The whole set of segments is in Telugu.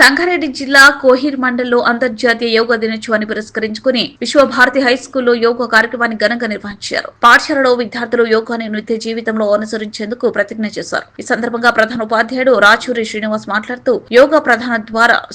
సంగారెడ్డి జిల్లా కోహిర్ మండల్లో అంతర్జాతీయ యోగా దినోత్సవాన్ని పురస్కరించుకుని విశ్వభారతి హైస్కూల్లో యోగా కార్యక్రమాన్ని ఘనంగా నిర్వహించారు. పాఠశాలలో విద్యార్థులు యోగాని నిత్య జీవితంలో అనుసరించేందుకు ప్రతిజ్ఞ చేశారు. ఈ సందర్భంగా ప్రధాన ఉపాధ్యాయుడు రాచూరి శ్రీనివాస్ మాట్లాడుతూ యోగా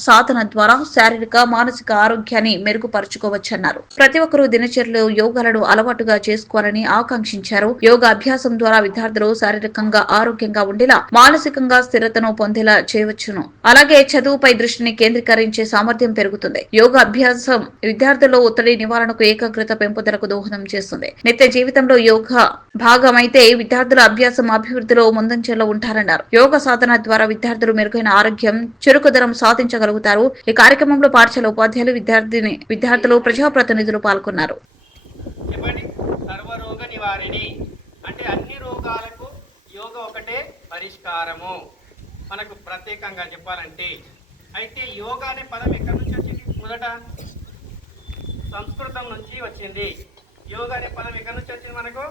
సాధన ద్వారా శారీరక మానసిక ఆరోగ్యాన్ని మెరుగుపరుచుకోవచ్చన్నారు. ప్రతి ఒక్కరూ దినచర్యలో యోగాలను అలవాటుగా చేసుకోవాలని ఆకాంక్షించారు. యోగా అభ్యాసం ద్వారా విద్యార్థులు శారీరకంగా ఆరోగ్యంగా ఉండేలా మానసికంగా స్థిరతను పొందేలా చేయవచ్చును. అలాగే చదువుపై దృష్టిని కేంద్రీకరించే సామర్థ్యం పెరుగుతుంది. యోగా అభ్యాసం విద్యార్థుల్లో ఒత్తిడి నివారణకు ఏకాగ్రత పెంపుదలకు దోహదం చేస్తుంది. నిత్య జీవితంలో యోగా భాగమైతే విద్యార్థుల అభ్యాసం అభివృద్ధిలో ముందంజలో ఉంటారన్నారు. యోగా సాధన ద్వారా విద్యార్థులు మెరుగైన ఆరోగ్యం చురుకుదనం సాధించగలుగుతారు. ఈ కార్యక్రమంలో పాఠశాల ఉపాధ్యాయులు విద్యార్థులు ప్రజాప్రతినిధులు పాల్గొన్నారు. సర్వరోగ నివారిణి అంటే అన్ని రోగాలకు యోగా ఒకటే పరిష్కారము. మనకు ప్రత్యేకంగా చెప్పాలంటే అయితే యోగా అనే పదం ఎక్కడి నుంచి వచ్చింది? మొదట సంస్కృతం నుంచి వచ్చింది. యోగా అనే పదం ఎక్కడి నుంచి వచ్చింది? మనకు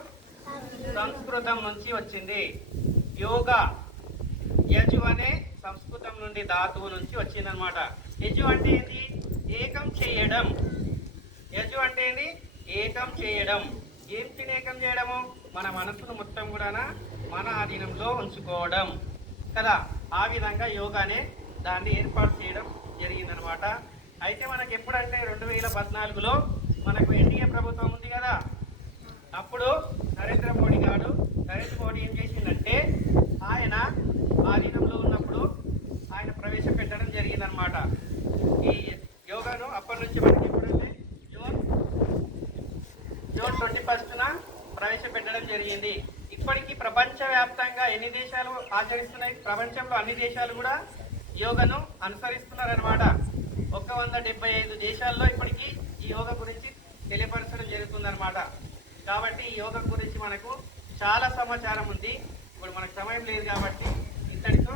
సంస్కృతం నుంచి వచ్చింది. యోగా యజు అనే సంస్కృతం నుండి ధాతువు నుంచి వచ్చిందనమాట. యజు అంటే ఏంటి? ఏకం చేయడం. యజు అంటే ఏంటి? ఏకం చేయడం. ఏంటిని ఏకం చేయడము? మన మనసును మొత్తం కూడా మన ఆధీనంలో ఉంచుకోవడం కదా. ఆ విధంగా యోగానే దాన్ని ఏర్పాటు చేయడం జరిగిందనమాట. అయితే మనకు ఎప్పుడంటే 2014లో మనకు ఎన్డీఏ ప్రభుత్వం ఉంది కదా. అప్పుడు నరేంద్ర మోడీ ఏం చేసిందంటే ఆయన ఆధీనంలో ఉన్నప్పుడు ఆయన ప్రవేశపెట్టడం జరిగిందనమాట. ఈ యోగాను అప్పటి నుంచి మనకి ఎప్పుడంటే జూన్ 21న ప్రవేశపెట్టడం జరిగింది. ఇప్పటికీ ప్రపంచవ్యాప్తంగా ఎన్ని దేశాలు ఆచరిస్తున్నాయి? ప్రపంచంలో అన్ని దేశాలు కూడా యోగాను అనుసరిస్తున్నారనమాట. 175 దేశాల్లో ఇప్పటికీ ఈ యోగా గురించి తెలియపరచడం జరుగుతుందన్నమాట. కాబట్టి ఈ యోగా గురించి మనకు చాలా సమాచారం ఉంది. ఇప్పుడు మనకు సమయం లేదు కాబట్టి ఇంతటితో